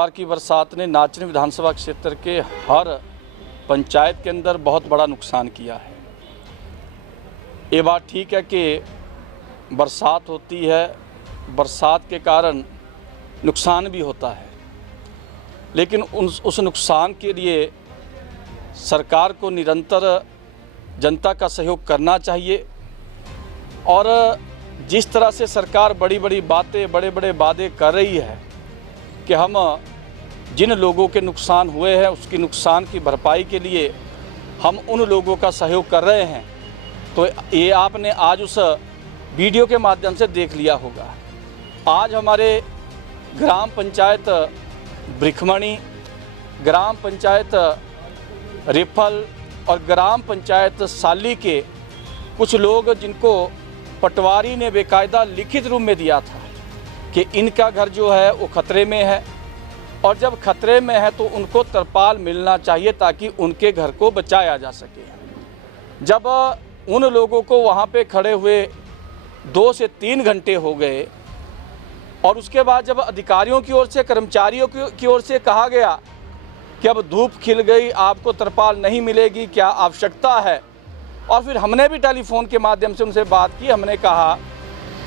बार की बरसात ने नाचनी विधानसभा क्षेत्र के हर पंचायत के अंदर बहुत बड़ा नुकसान किया है। ये बात ठीक है कि बरसात होती है, बरसात के कारण नुकसान भी होता है, लेकिन उस नुकसान के लिए सरकार को निरंतर जनता का सहयोग करना चाहिए। और जिस तरह से सरकार बड़ी बड़ी बातें, बड़े बड़े वादे कर रही है कि हम जिन लोगों के नुकसान हुए हैं उसकी नुकसान की भरपाई के लिए हम उन लोगों का सहयोग कर रहे हैं, तो ये आपने आज उस वीडियो के माध्यम से देख लिया होगा। आज हमारे ग्राम पंचायत ब्रिखमणी, ग्राम पंचायत रिफल और ग्राम पंचायत साली के कुछ लोग, जिनको पटवारी ने बेकायदा लिखित रूप में दिया था कि इनका घर जो है वो खतरे में है, और जब खतरे में है तो उनको तरपाल मिलना चाहिए ताकि उनके घर को बचाया जा सके। जब उन लोगों को वहाँ पे खड़े हुए 2 से 3 घंटे हो गए और उसके बाद जब अधिकारियों की ओर से, कर्मचारियों की ओर से कहा गया कि अब धूप खिल गई, आपको तरपाल नहीं मिलेगी, क्या आवश्यकता है, और फिर हमने भी टेलीफोन के माध्यम से उनसे बात की। हमने कहा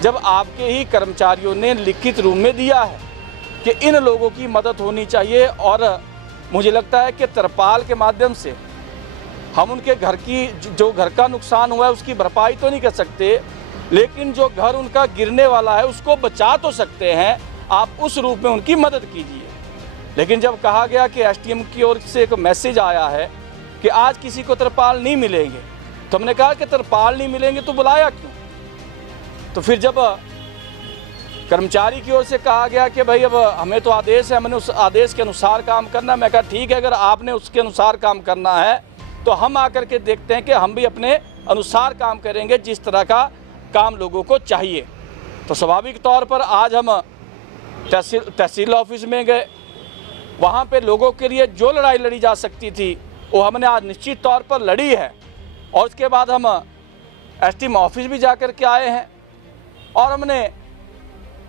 जब आपके ही कर्मचारियों ने लिखित रूप में दिया है कि इन लोगों की मदद होनी चाहिए, और मुझे लगता है कि तरपाल के माध्यम से हम उनके घर की, जो घर का नुकसान हुआ है उसकी भरपाई तो नहीं कर सकते, लेकिन जो घर उनका गिरने वाला है उसको बचा तो सकते हैं। आप उस रूप में उनकी मदद कीजिए। लेकिन जब कहा गया कि एसडीएम की ओर से एक मैसेज आया है कि आज किसी को तरपाल नहीं मिलेंगे, तो हमने कहा कि तरपाल नहीं मिलेंगे तो बुलाया क्यों। तो फिर जब कर्मचारी की ओर से कहा गया कि भाई अब हमें तो आदेश है, हमने उस आदेश के अनुसार काम करना, मैं कहा ठीक है, अगर आपने उसके अनुसार काम करना है तो हम आकर के देखते हैं कि हम भी अपने अनुसार काम करेंगे जिस तरह का काम लोगों को चाहिए। तो स्वाभाविक तौर पर आज हम तहसील ऑफिस में गए, वहाँ पे लोगों के लिए जो लड़ाई लड़ी जा सकती थी वो हमने आज निश्चित तौर पर लड़ी है। और उसके बाद हम एसडीएम ऑफिस भी जा कर के आए हैं और हमने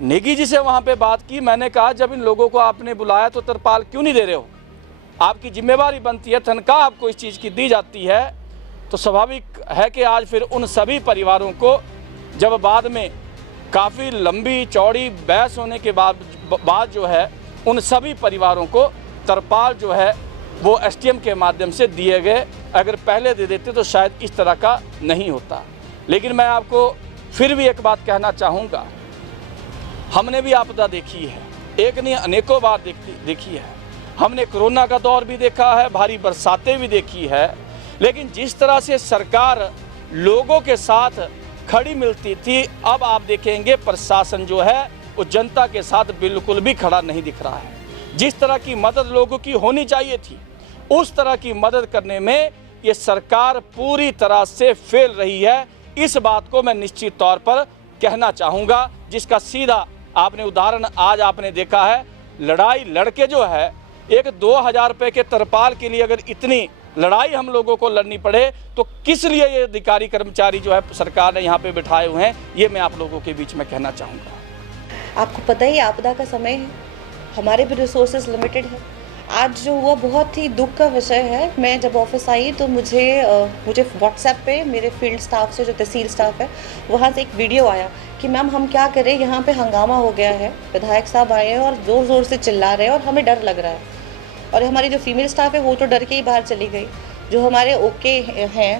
नेगी जी से वहाँ पे बात की। मैंने कहा जब इन लोगों को आपने बुलाया तो तरपाल क्यों नहीं दे रहे हो, आपकी जिम्मेवारी बनती है, तनख्वाह आपको इस चीज़ की दी जाती है। तो स्वाभाविक है कि आज फिर उन सभी परिवारों को, जब बाद में काफ़ी लंबी चौड़ी बहस होने के बाद जो है उन सभी परिवारों को तरपाल जो है वो एसडीएम के माध्यम से दिए गए। अगर पहले दे देते तो शायद इस तरह का नहीं होता। लेकिन मैं आपको फिर भी एक बात कहना चाहूँगा, हमने भी आपदा देखी है, एक नहीं अनेकों बार देखी है। हमने कोरोना का दौर भी देखा है, भारी बरसातें भी देखी है, लेकिन जिस तरह से सरकार लोगों के साथ खड़ी मिलती थी, अब आप देखेंगे प्रशासन जो है वो जनता के साथ बिल्कुल भी खड़ा नहीं दिख रहा है। जिस तरह की मदद लोगों की होनी चाहिए थी उस तरह की मदद करने में ये सरकार पूरी तरह से फेल रही है। इस बात को मैं निश्चित तौर पर कहना चाहूँगा, जिसका सीधा आपने उदाहरण आज आपने देखा है। लड़ाई लड़के जो है, एक 2000 रुपये के तरपाल के लिए अगर इतनी लड़ाई हम लोगों को लड़नी पड़े तो किस लिए ये अधिकारी कर्मचारी जो है सरकार ने यहाँ पे बिठाए हुए हैं, ये मैं आप लोगों के बीच में कहना चाहूँगा। आपको पता ही आपदा का समय है, हमारे भी रिसोर्सेज लिमिटेड है। आज जो हुआ बहुत ही दुख का विषय है। मैं जब ऑफिस आई तो मुझे व्हाट्सएप पे मेरे फील्ड स्टाफ से, जो तहसील स्टाफ है, वहाँ से एक वीडियो आया कि मैम हम क्या करें, यहाँ पे हंगामा हो गया है, विधायक साहब आए हैं और ज़ोर ज़ोर से चिल्ला रहे हैं और हमें डर लग रहा है। और हमारी जो फीमेल स्टाफ है वो तो डर के ही बाहर चली गई। जो हमारे ओके हैं,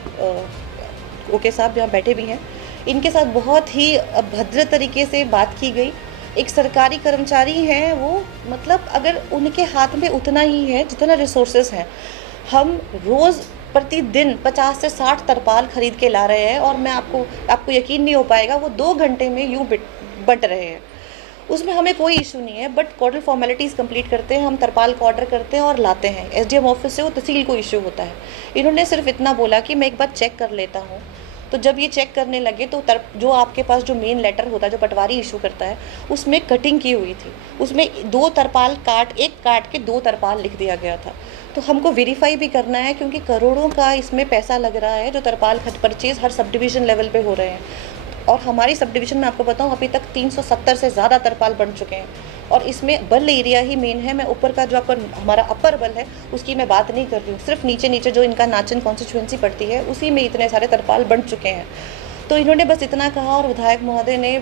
ओके साहब यहाँ बैठे भी हैं, इनके साथ बहुत ही भद्र तरीके से बात की गई। एक सरकारी कर्मचारी हैं वो, मतलब अगर उनके हाथ में उतना ही है जितना रिसोर्सेज हैं, हम रोज़ प्रतिदिन 50 से 60 तरपाल खरीद के ला रहे हैं और मैं आपको यकीन नहीं हो पाएगा, वो 2 घंटे में यूँ बट रहे हैं। उसमें हमें कोई इशू नहीं है, बट कोर्टल फॉर्मेलिटीज़ कंप्लीट करते हैं, हम तरपाल को ऑर्डर करते हैं और लाते हैं। एसडीएम ऑफिस से वो तहसील को इशू होता है। इन्होंने सिर्फ इतना बोला कि मैं एक बार चेक कर लेता हूँ। तो जब ये चेक करने लगे तो जो आपके पास जो मेन लेटर होता है, जो पटवारी इशू करता है, उसमें कटिंग की हुई थी, उसमें 2 तरपाल एक काट के 2 तरपाल लिख दिया गया था। तो हमको वेरीफाई भी करना है क्योंकि करोड़ों का इसमें पैसा लग रहा है, जो तरपाल परचेज हर सब डिवीज़न लेवल पे हो रहे हैं। और हमारी सब डिवीज़न में आपको बताऊं अभी तक 370 से ज़्यादा तरपाल बन चुके हैं। और इसमें बल एरिया ही मेन है। मैं ऊपर का जो आपका हमारा अपर बल है उसकी मैं बात नहीं कर रही हूँ, सिर्फ नीचे नीचे जो इनका नाचन कॉन्स्टिट्यूएंसी पड़ती है उसी में इतने सारे तरपाल बन चुके हैं। तो इन्होंने बस इतना कहा और विधायक महोदय ने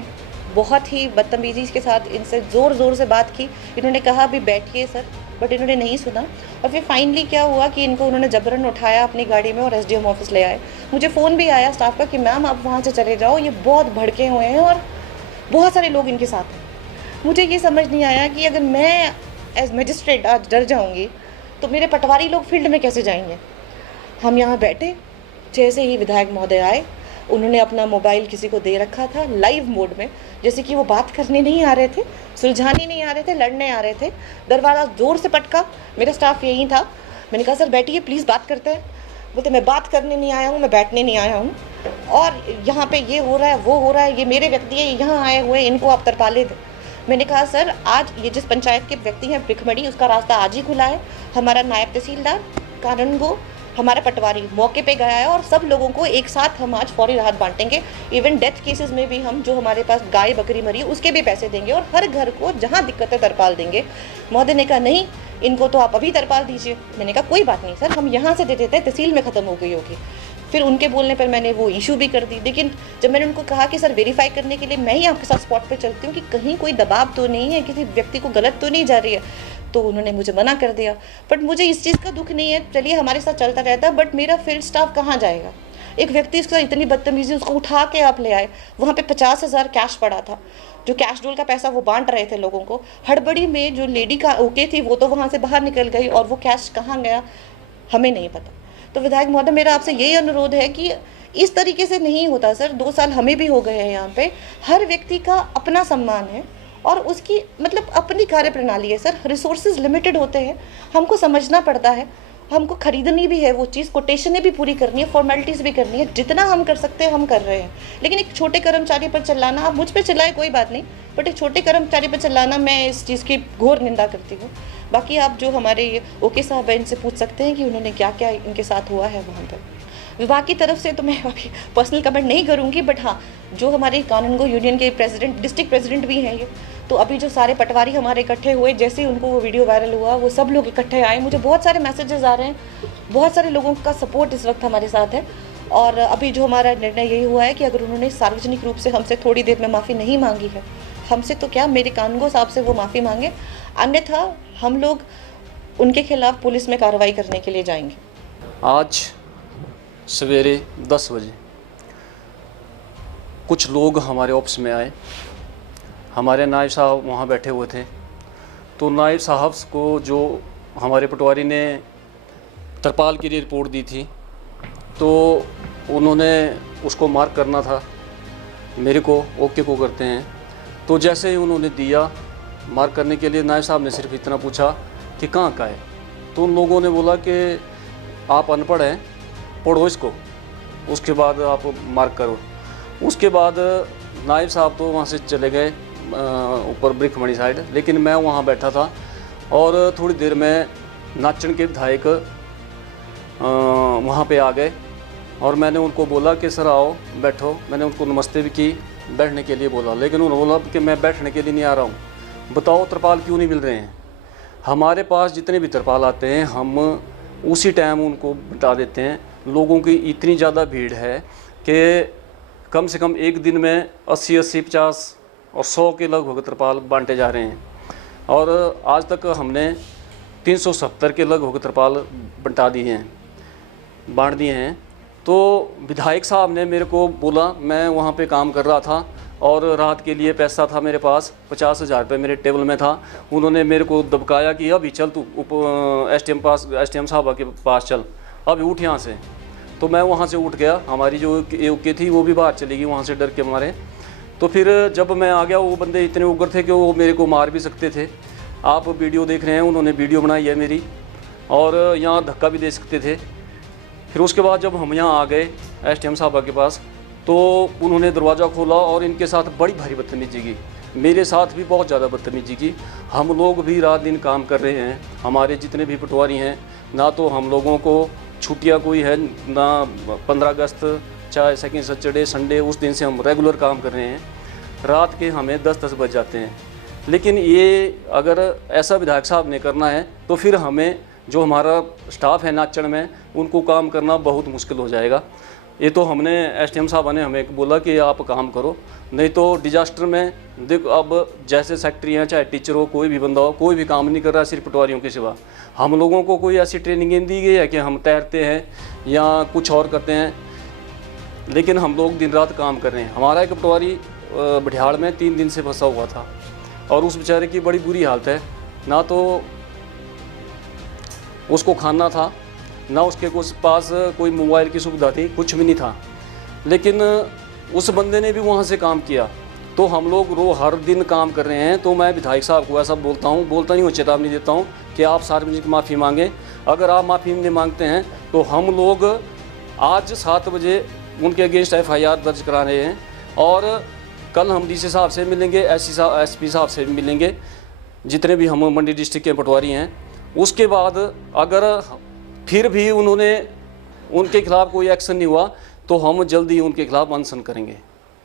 बहुत ही बदतमीजी के साथ इनसे ज़ोर ज़ोर से बात की। इन्होंने कहा अभी बैठिए सर, बट इन्होंने नहीं सुना। और फिर फाइनली क्या हुआ कि इनको उन्होंने जबरन उठाया अपनी गाड़ी में और एसडीएम ऑफिस ले आए। मुझे फ़ोन भी आया स्टाफ का कि मैम आप वहाँ से चले जाओ, ये बहुत भड़के हुए हैं और बहुत सारे लोग इनके साथ हैं। मुझे ये समझ नहीं आया कि अगर मैं एज मजिस्ट्रेट आज डर जाऊँगी तो मेरे पटवारी लोग फील्ड में कैसे जाएंगे। हम यहाँ बैठे, जैसे ही विधायक महोदय आए उन्होंने अपना मोबाइल किसी को दे रखा था लाइव मोड में, जैसे कि वो बात करने नहीं आ रहे थे, सुलझाने नहीं आ रहे थे, लड़ने आ रहे थे। दरवाज़ा ज़ोर से पटका, मेरा स्टाफ यही था। मैंने कहा सर बैठिए प्लीज़, बात करते हैं। बोलते मैं बात करने नहीं आया हूँ, मैं बैठने नहीं आया हूँ, और यहाँ पे ये हो रहा है वो हो रहा है, ये मेरे व्यक्ति है, यहाँ आए हुए इनको आप तरपाले दें। मैंने कहा सर आज ये जिस पंचायत के व्यक्ति हैं भिखमड़ी, उसका रास्ता आज ही खुला है। हमारा नायब तहसीलदार कानूनगो, हमारा पटवारी मौके पे गया है और सब लोगों को एक साथ हम आज फौरी राहत बांटेंगे। इवन डेथ केसेस में भी हम जो हमारे पास गाय बकरी मरी उसके भी पैसे देंगे और हर घर को जहाँ दिक्कत है तरपाल देंगे। महोदय ने कहा नहीं, इनको तो आप अभी तरपाल दीजिए। मैंने कहा कोई बात नहीं सर, हम यहाँ से दे देते हैं, तहसील में ख़त्म हो गई होगी। फिर उनके बोलने पर मैंने वो इशू भी कर दी। लेकिन जब मैंने उनको कहा कि सर वेरीफाई करने के लिए मैं ही आपके साथ स्पॉट पे चलती हूँ कि कहीं कोई दबाव तो नहीं है, किसी व्यक्ति को गलत तो नहीं जा रही है, तो उन्होंने मुझे मना कर दिया। बट मुझे इस चीज़ का दुख नहीं है, चलिए हमारे साथ चलता रहता है, बट मेरा फील्ड स्टाफ कहाँ जाएगा। एक व्यक्ति उसके साथ इतनी बदतमीजी, उसको उठा के आप ले आए, वहाँ पे 50,000 कैश पड़ा था, जो कैश डोल का पैसा वो बांट रहे थे लोगों को। हड़बड़ी में जो लेडी का ओके थी वो तो वहाँ से बाहर निकल गई और वो कैश कहाँ गया हमें नहीं पता। तो विधायक महोदय मेरा आपसे यही अनुरोध है कि इस तरीके से नहीं होता सर। 2 साल हमें भी हो गए हैं यहाँ पे। हर व्यक्ति का अपना सम्मान है और उसकी मतलब अपनी कार्य प्रणाली है सर। रिसोर्सेज लिमिटेड होते हैं, हमको समझना पड़ता है, हमको खरीदनी भी है वो चीज़, कोटेशनें भी पूरी करनी है, फॉर्मेलिटीज़ भी करनी है। जितना हम कर सकते हैं हम कर रहे हैं। लेकिन एक छोटे कर्मचारी पर चिल्लाना, आप मुझ पर चिल्लाए कोई बात नहीं, बट एक छोटे कर्मचारी पर चिल्लाना, मैं इस चीज़ की घोर निंदा करती हूँ। बाकी आप जो हमारे ओके साहब हैं इनसे पूछ सकते हैं कि उन्होंने क्या क्या इनके साथ हुआ है वहाँ पर। विभाग की तरफ से तो मैं अभी पर्सनल कमेंट नहीं करूँगी, बट हाँ जो हमारे कानूनगो यूनियन के प्रेसिडेंट, डिस्ट्रिक्ट प्रेसिडेंट भी हैं ये, तो अभी जो सारे पटवारी हमारे इकट्ठे हुए, जैसे ही उनको वो वीडियो वायरल हुआ वो सब लोग इकट्ठे आए। मुझे बहुत सारे मैसेजेस आ रहे हैं, बहुत सारे लोगों का सपोर्ट इस वक्त हमारे साथ है। और अभी जो हमारा निर्णय यही हुआ है कि अगर उन्होंने सार्वजनिक रूप से हमसे थोड़ी देर में माफ़ी नहीं मांगी है, हमसे तो क्या मेरे कानूनगो साहब से वो माफ़ी मांगे, अन्यथा हम लोग उनके खिलाफ पुलिस में कार्रवाई करने के लिए जाएंगे। आज सवेरे 10 बजे कुछ लोग हमारे ऑफिस में आए। हमारे नायब साहब वहाँ बैठे हुए थे, तो नायब साहब को जो हमारे पटवारी ने तरपाल की रिपोर्ट दी थी तो उन्होंने उसको मार्क करना था, मेरे को ओके को करते हैं। तो जैसे ही उन्होंने दिया मार्क करने के लिए, नायब साहब ने सिर्फ इतना पूछा कि कहाँ का है। तो उन लोगों ने बोला कि आप अनपढ़ हैं, पढ़ो इसको, उसके बाद आप मार्क करो। उसके बाद नायब साहब तो वहाँ से चले गए ऊपर भिखमड़ी साइड, लेकिन मैं वहाँ बैठा था। और थोड़ी देर में नाचन के विधायक वहाँ पे आ गए और मैंने उनको बोला कि सर आओ बैठो। मैंने उनको नमस्ते भी की, बैठने के लिए बोला, लेकिन उन्होंने बोला कि मैं बैठने के लिए नहीं आ रहा हूँ, बताओ तरपाल क्यों नहीं मिल रहे हैं। हमारे पास जितने भी तरपाल आते हैं हम उसी टाइम उनको बता देते हैं। लोगों की इतनी ज़्यादा भीड़ है कि कम से कम एक दिन में 80, 50 और 100 के लगभग तरपाल बांटे जा रहे हैं। और आज तक हमने 370 के लगभग तरपाल बंटा दिए हैं, बांट दिए हैं। तो विधायक साहब ने मेरे को बोला, मैं वहाँ पे काम कर रहा था और रात के लिए पैसा था मेरे पास, 50,000 रुपये मेरे टेबल में था। उन्होंने मेरे को दबकाया कि अभी चल तू एसटीएम साहब के पास चल, अभी उठ यहाँ से। तो मैं वहाँ से उठ गया, हमारी जो ओके थी वो भी बाहर चली गई वहाँ से डर के मारे। तो फिर जब मैं आ गया, वो बंदे इतने उग्र थे कि वो मेरे को मार भी सकते थे। आप वीडियो देख रहे हैं, उन्होंने वीडियो बनाई है मेरी, और यहाँ धक्का भी दे सकते थे। फिर उसके बाद जब हम यहाँ आ गए एसटीएम साहब के पास, तो उन्होंने दरवाज़ा खोला और इनके साथ बड़ी भारी बदतमीजी की, मेरे साथ भी बहुत ज़्यादा बदतमीजी की। हम लोग भी रात दिन काम कर रहे हैं, हमारे जितने भी पटवारी हैं, ना तो हम लोगों को छुट्टियाँ कोई है, ना 15 अगस्त चाहे सेकंड सैटरडे संडे, उस दिन से हम रेगुलर काम कर रहे हैं। रात के हमें 10-10 बज जाते हैं। लेकिन ये अगर ऐसा विधायक साहब ने करना है तो फिर हमें जो हमारा स्टाफ है नाचड़ में उनको काम करना बहुत मुश्किल हो जाएगा। ये तो हमने एसडीएम साहब ने हमें बोला कि आप काम करो, नहीं तो डिजास्टर में देखो अब जैसे सेक्रेटरी हैं चाहे टीचर हो कोई भी बंदा हो कोई भी काम नहीं कर रहा सिर्फ पटवारियों के सिवा। हम लोगों को कोई ऐसी ट्रेनिंग दी गई है कि हम तैरते हैं या कुछ और करते हैं, लेकिन हम लोग दिन रात काम कर रहे हैं। हमारा एक पटवारी बिठाड़ में 3 दिन से फंसा हुआ था और उस बेचारे की बड़ी बुरी हालत है, ना तो उसको खाना था ना उसके पास कोई मोबाइल की सुविधा थी, कुछ भी नहीं था, लेकिन उस बंदे ने भी वहाँ से काम किया। तो हम लोग हर दिन काम कर रहे हैं। तो मैं विधायक साहब को ऐसा बोलता नहीं हूँ, चेतावनी देता हूँ कि आप सार्वजनिक माफ़ी मांगें। अगर आप माफ़ी नहीं मांगते हैं तो हम लोग आज 7 बजे उनके अगेंस्ट FIR दर्ज करा रहे हैं और कल हम DC साहब से मिलेंगे, SP साहब से भी मिलेंगे, जितने भी हम मंडी डिस्ट्रिक्ट के पटवारी हैं। उसके बाद अगर फिर भी उनके खिलाफ़ कोई एक्शन नहीं हुआ तो हम जल्दी उनके खिलाफ़ अनशन करेंगे।